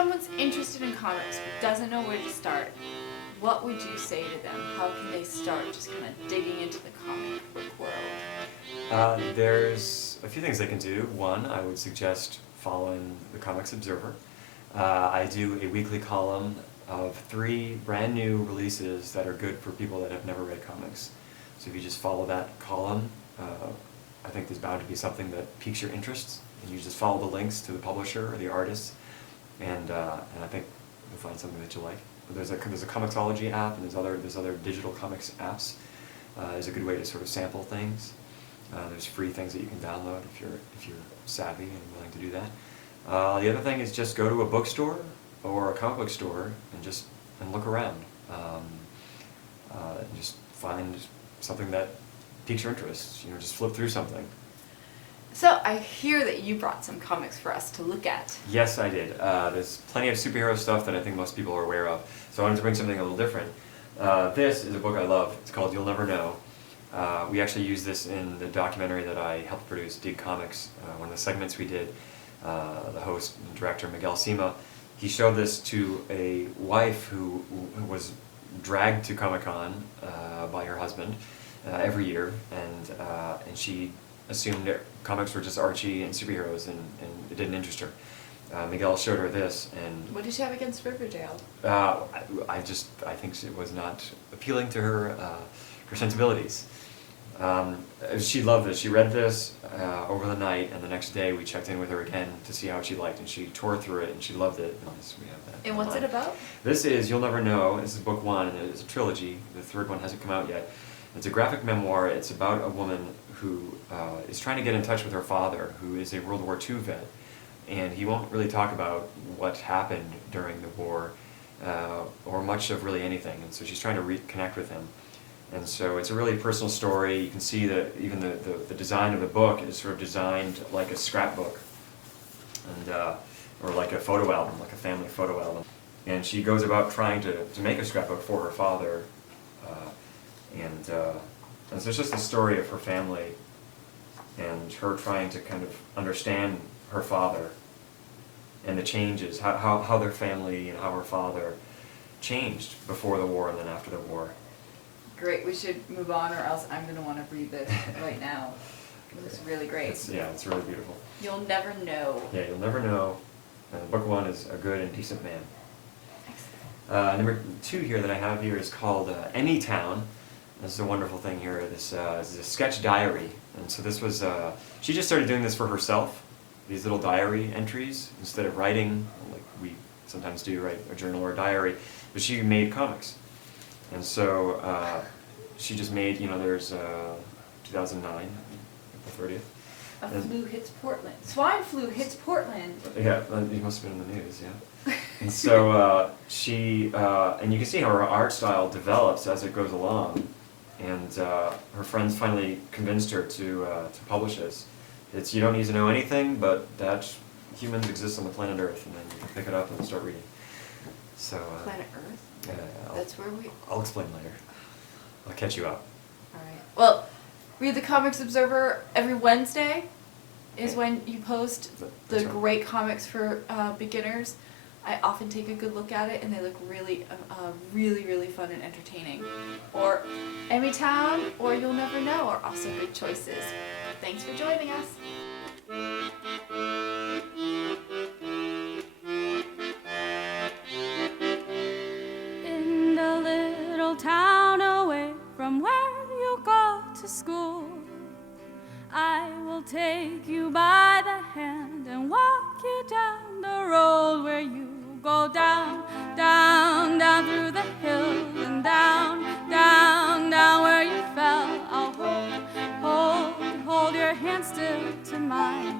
someone's interested in comics but doesn't know where to start, what would you say to them? How can they start just kind of digging into the comic book world? There's a few things they can do. One, I would suggest following the Comics Observer. I do a weekly column of 3 brand new releases that are good for people that have never read comics. So if you just follow that column, I think there's bound to be something that piques your interest, and you just follow the links to the publisher or the artist, and I think you'll find something that you like. There's a Comixology app, and there's other digital comics apps. Is a good way to sort of sample things. There's free things that you can download if you're savvy and willing to do that. The other thing is just go to a bookstore or a comic book store and look around. Just find something that piques your interest. Just flip through something. So I hear that you brought some comics for us to look at. Yes, I did. There's plenty of superhero stuff that I think most people are aware of, so I wanted to bring something a little different. This is a book I love. It's called You'll Never Know. We actually used this in the documentary that I helped produce, Dig Comics. One of the segments we did, the host and director Miguel Sima, he showed this to a wife who was dragged to Comic-Con by her husband every year, and she assumed that comics were just Archie and superheroes, and it didn't interest her. Miguel showed her this, and what did she have against Riverdale? I think it was not appealing to her sensibilities. She loved this. She read this over the night, and the next day we checked in with her again to see how she liked it, and she tore through it, and she loved it. We have that and what's it about? This is You'll Never Know. This is book 1, and it's a trilogy. The 3rd one hasn't come out yet. It's a graphic memoir. It's about a woman who is trying to get in touch with her father, who is a World War II vet, and he won't really talk about what happened during the war, or much of really anything, and so she's trying to reconnect with him. And so it's a really personal story. You can see that even the design of the book is sort of designed like a scrapbook, and or like a photo album, like a family photo album. And she goes about trying to make a scrapbook for her father, and so it's just the story of her family and her trying to kind of understand her father and the changes, how their family and how her father changed before the war and then after the war. Great, we should move on, or else I'm going to want to read this right now. It's really great. It's really beautiful. You'll Never Know. Yeah, You'll Never Know. Book 1 is A Good and Decent Man. Excellent. Number 2 here that I have here is called Anytown. This is a wonderful thing here. This is a sketch diary, and so this was she just started doing this for herself. These little diary entries instead of writing like we sometimes do, write a journal or a diary, but she made comics. And so she just made, there's 2009, April 30th. A flu hits Portland. Swine flu hits Portland. Yeah, it must have been in the news, yeah. And so and you can see how her art style develops as it goes along. And her friends finally convinced her to publish this. You don't need to know anything, but that humans exist on the planet Earth, and then you can pick it up and start reading. So Planet Earth? Yeah, that's where we... I'll explain later. I'll catch you up. Alright. Well, read the Comics Observer every Wednesday is when you post the great comics for beginners. I often take a good look at it, and they look really, really fun and entertaining. Or Anytown or You'll Never Know are also good choices. Thanks for joining us. In the little town away from where you go to school, I will take you by the hand and walk you down the road where you go down, down, down through the hills and down, down, down where you fell. I'll hold your hand still to mine.